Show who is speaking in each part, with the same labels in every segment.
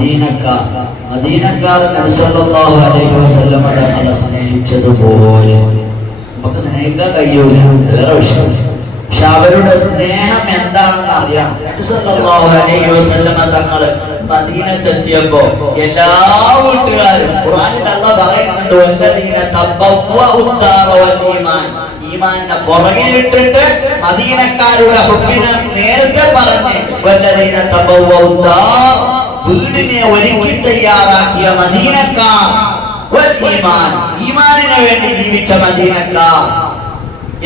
Speaker 1: മദീനക്കാർ. മദീനക്കാർ നബി സല്ലല്ലാഹു അലൈഹി വസല്ലമ തങ്ങളെ സ്നേഹിച്ചതുപോലെ. നമുക്ക് സ്നേഹിക്കാൻ കഴിയൂല. വേറെ വിഷയം പക്ഷെ അവരുടെ സ്നേഹം എന്താണെന്ന് അറിയാം നബി സല്ലല്ലാഹു അലൈഹി വസല്ലമ തങ്ങൾ മദീനത്തെത്തിയപ്പോ എല്ലാ വീട്ടുകാരും ഖുർആനിൽ അല്ലാഹ് പറയുന്നുണ്ട് വല്ലദീന തബവ്വഉ ദാറ വൽ ഈമാൻ. ഈമാനിനെ പുറകിലിട്ടിട്ട് മദീനക്കാരുടെ ഹുബിനെ നേരത്തെ പറഞ്ഞ് വല്ലദീന തബവ്വഉ ദാർ വീടിനെ ഒരുക്കി തയ്യാറാക്കിയ മദീനക്കാർ ഈമാനിന് വേണ്ടി ജീവിച്ച മദീനക്കാർ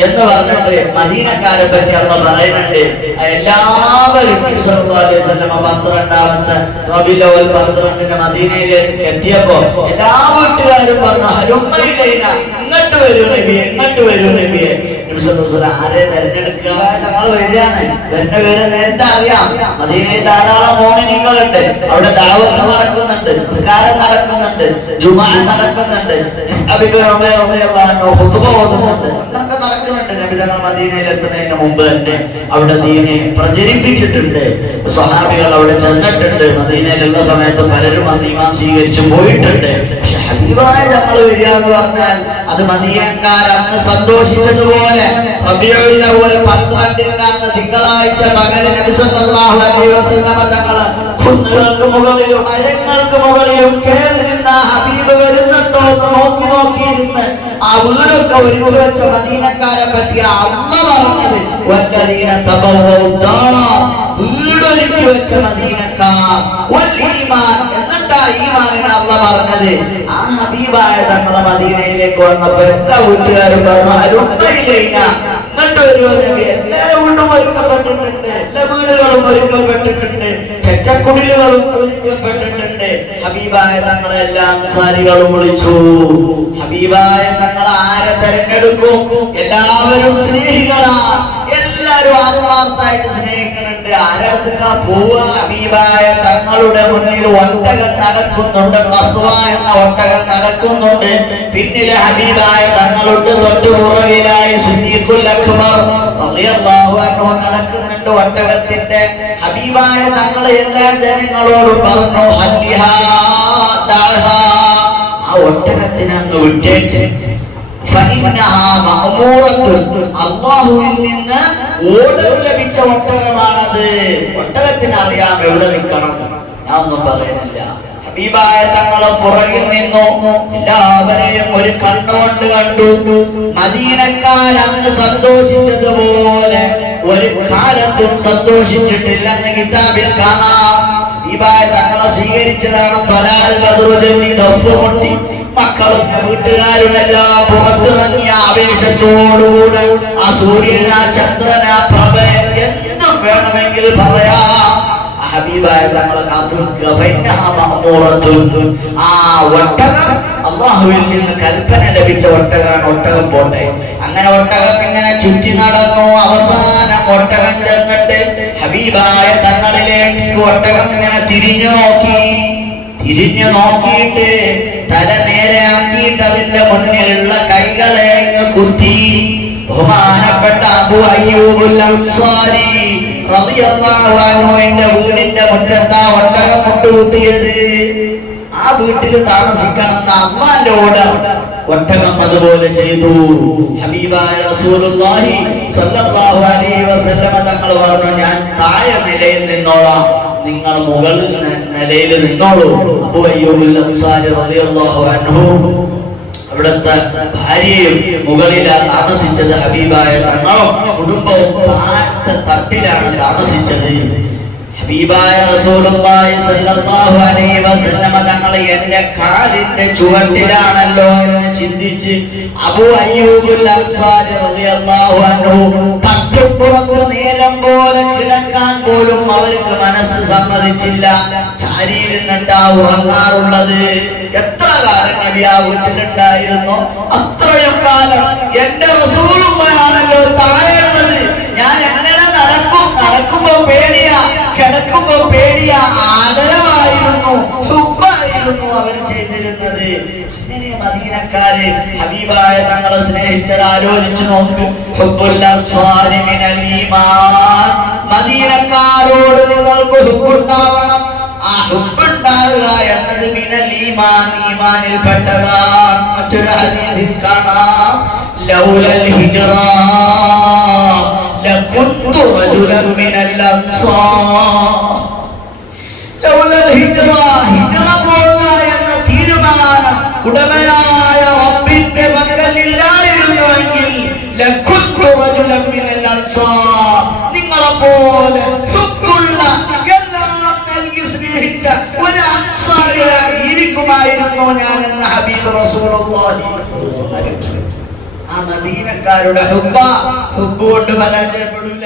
Speaker 1: എന്ന് പറഞ്ഞിട്ട് മദീനക്കാരെ പറ്റി അല്ല പറയുന്നുണ്ട്. എല്ലാവരും പന്ത്രണ്ടാമത്തെ റബിലോൽ പന്ത്രണ്ടിന് മദീനയിലേക്ക് എത്തിയപ്പോ എല്ലാ വീട്ടുകാരും പറഞ്ഞു ഹരുമ്മയിലെ ഇങ്ങോട്ട് വരൂ നബിയെ ഇങ്ങോട്ട് വരൂ നബിയെ. ആരെ തെരഞ്ഞെടുക്കുക? ഞങ്ങൾ വരികയാണ്. എന്റെ പേര് നേരത്തെ അറിയാം. മദീനയിൽ ധാരാളം മോണിനിങ്ങളുണ്ട് അവിടെ ദാവത്ത് നടക്കുന്നുണ്ട്. നിസ്കാരം നടക്കുന്നുണ്ട്. ജുമാ നടക്കുന്നുണ്ട്. ഓതുന്നുണ്ട്. ഇതൊക്കെ നടക്കുന്നുണ്ട്. നബി മദീനയിൽ എത്തുന്നതിന് മുമ്പ് തന്നെ അവിടെ ദീനെ പ്രചരിപ്പിച്ചിട്ടുണ്ട്. സ്വഹാബികൾ അവിടെ ചെന്നിട്ടുണ്ട്. മദീനയിലുള്ള സമയത്ത് പലരും അത് ഈമാൻ സ്വീകരിച്ചു പോയിട്ടുണ്ട്. പക്ഷെ നമ്മൾ വരിക എന്ന് പറഞ്ഞാൽ അത് മദീനക്കാർ അന്ന് സന്തോഷിച്ചതുപോലെ പന്ത്രണ്ടിന്റെ അന്ന് തിങ്കളാഴ്ച പകൽ നബി സല്ലല്ലാഹു അലൈഹി വസല്ലമ തങ്ങൾ കുന്നുകൾക്ക് മുകളിലും മരങ്ങൾക്ക് മുകളിലും കയറി നിന്ന ഹബീബ് വരുന്നുണ്ടോ എന്ന് നോക്കി നോക്കിയിരുന്ന് ആ വീടൊക്കെ ഒരുക്കി വെച്ച മദീനക്കാരെ പറ്റി അമ്മ പറഞ്ഞത് ദാർ വീടൊരുക്കി വെച്ച മദീനക്കാർ വൽ ഈ പറഞ്ഞത്? ആ ഹബീബായ തങ്ങളെ മദീനയിലേക്ക് വന്നപ്പോ എല്ലാ വീട്ടുകാരും പറഞ്ഞു അരുണ്ടയില്ല എല്ലാ ചെറ്റക്കുടിലുകളും ഹബീബായ തങ്ങളെ എല്ലാ അൻസാരികളും വിളിച്ചു. ഹബീബായ തങ്ങൾ ആരെ തെരഞ്ഞെടുക്കും? എല്ലാവരും സ്നേഹികളാ. എല്ലാരും ആത്മാർത്ഥമായിട്ട് സ്നേഹിക്കുന്നുണ്ട് ആരടുത്തേക്കാ പോവുക ഹബീബായ തങ്ങളുടെ മുന്നിൽ ഒട്ടകം നടക്കുന്നുണ്ട് കസ്വ എന്ന ഒട്ടകം നടക്കുന്നുണ്ട് പിന്നിലെ ഹബീബായ തങ്ങളുടെ തൊട്ടു പുറകിലായി സിദ്ദീഖുൽ അക്ബർ റളിയല്ലാഹു അൻഹു നടക്കുന്നുണ്ട് ഒട്ടകത്തിന്റെ ഹബീബായ തങ്ങൾ എല്ലാ ജനങ്ങളോടും പറഞ്ഞു ദഅഹാ. ആ ഒട്ടകത്തിനെ അങ്ങ് വിട്ടേക്ക്. അല്ലാഹുവിൽ നിന്ന് ഓർഡർ ലഭിച്ച ഒട്ടകമാണത് ഒട്ടകത്തിന് അറിയാം എവിടെ നിൽക്കണം? ഞാൻ ഒന്നും പറയുന്നില്ല. ഹബീബായ തങ്ങളെ പുറകിൽ നിന്നു എല്ലാവരെയും ഒരു കണ്ണുകൊണ്ട് കണ്ടു. മദീനക്കാരന്ന് സന്തോഷിച്ചതുപോലെ ഒരു കാലത്തും സന്തോഷിച്ചിട്ടില്ലെന്ന് കിതാബിൽ കാണാം. ഹബീബായ തങ്ങളെ സ്വീകരിച്ചതാണ് തൊലാൽ ബദറുജമി ദഫ്മുട്ടി മക്കളും വീട്ടുകാരും എല്ലാം പുറത്തിറങ്ങിയ ആവേശത്തോടുകൂടെ ആ സൂര്യന ചന്ദ്രന പ്രഭ എന്തും വേണമെങ്കിൽ പറയാം. ഹബീബായ തങ്ങളെ കാത്തു നിൽക്കുക. ആ ഒട്ടകം അള്ളാഹുവിൽ നിന്ന് കൽപ്പന ലഭിച്ച ഒട്ടകമാണ് ഒട്ടകം പോട്ടെ. അങ്ങനെ ഒട്ടകം ഇങ്ങനെ ചുറ്റി നടന്നു. അവസാനം ഒട്ടകം ചെന്നിട്ട് ഹബീബായ തങ്ങളിലേക്ക് ഒട്ടകം ഇങ്ങനെ തിരിഞ്ഞു നോക്കി. തിരിഞ്ഞു നോക്കിയിട്ട് തല നേരെ ആക്കിയിട്ട് അതിന്റെ മുന്നിലുള്ള കൈകളെ കുത്തി. ബഹുമാനപ്പെട്ട അബു അയ്യൂബുൽ അൻസാരി റളിയല്ലാഹു അൻഹുവിന്റെ വീടിന്റെ മുറ്റത്താ ഒട്ടകം മുട്ടുകുത്തിയത്. ആ വീട്ടിൽ താമസിക്കണമെന്ന ഓർഡർ ഒട്ടകം അതുപോലെ ചെയ്തു. ഹബീബായ റസൂലുള്ളാഹി സ്വല്ലല്ലാഹു അലൈഹി വസല്ലമ തങ്ങൾ പറഞ്ഞു ഞാൻ താഴെ നിലയിൽ നിന്നോളാം. നിങ്ങൾ മുകളിൽ നിലയിൽ നിന്നോളൂ. അബൂ അയ്യൂബുൽ അൻസാരി റളിയല്ലാഹു അൻഹു അവിടുത്തെ ഭാര്യയും മുകളിലാ താമസിച്ചത് ഹബീബായ തങ്ങളും കുടുംബവും താഴത്തെ തട്ടിലാണ് താമസിച്ചത്. ഹബീബായ റസൂലുള്ളാഹി സ്വല്ലല്ലാഹു അലൈഹി വസല്ലമ ചുവട്ടിലാണല്ലോ എന്ന് ചിന്തിച്ച് അബൂ അയ്യൂബുൽ അൻസാരി റളിയല്ലാഹു അൻഹു നേരം പോലെ കിടക്കാൻ പോലും അവർക്ക് മനസ്സ് സമ്മതിച്ചില്ല. ചാരിയിരുന്നിട്ടാ ഉറങ്ങാറുള്ളത്? എത്ര കാലം നബി ആ വീട്ടിലുണ്ടായിരുന്നു അത്രയും കാലം എന്റെ റസൂലുള്ളയാണല്ലോ താഴെയുള്ളത്. ഞാൻ എങ്ങനെ നടക്കും? നടക്കുമ്പോ പേടിയാ. കിടക്കുമ്പോ പേടിയാ. ആദരവായിരുന്നു. ഹുബായിരുന്നു അവർ ചെയ്തിരുന്നത്. അങ്ങനെ മദീനക്കാര് ഹബീബായ തങ്ങളെ സ്നേഹിച്ചത് ആലോചിച്ചു നോക്ക്. മദീനക്കാരോട് നിങ്ങൾക്ക് ഹുബ്ബുണ്ടാവണം. ആ ഹുബ്ബുണ്ടായ ഉണ്ടാകുക എന്നത് മിനൽ ഈമാൻ ഈമാനിൽ പെട്ടതാണ് മറ്റൊരു ഹദീസിൽ കാണാം. ലൗലൽ ഹിജ്റ ലകുന്തു റജുലൻ മിനൽ അൻസാർ ലൗലൽ ഹിജ്റ ഹിജ്റ പോവുക എന്ന തീരുമാനം ഉടമയായ റബ്ബിന്റെ പക്കലില്ലായിരുന്നുവെങ്കിൽ ലകുന്തു റജുലൻ മിനൽ അൻസാർ അൻസാരിയായി ജീവിക്കുമായിരുന്നു ഞാൻ എന്ന് ഹബീബ് റസൂലുള്ളാഹി. ആ മദീനക്കാരുടെ ഹുബ്ബ ഹുബ്ബ് കൊണ്ട് പരാജയപ്പെടില്ല.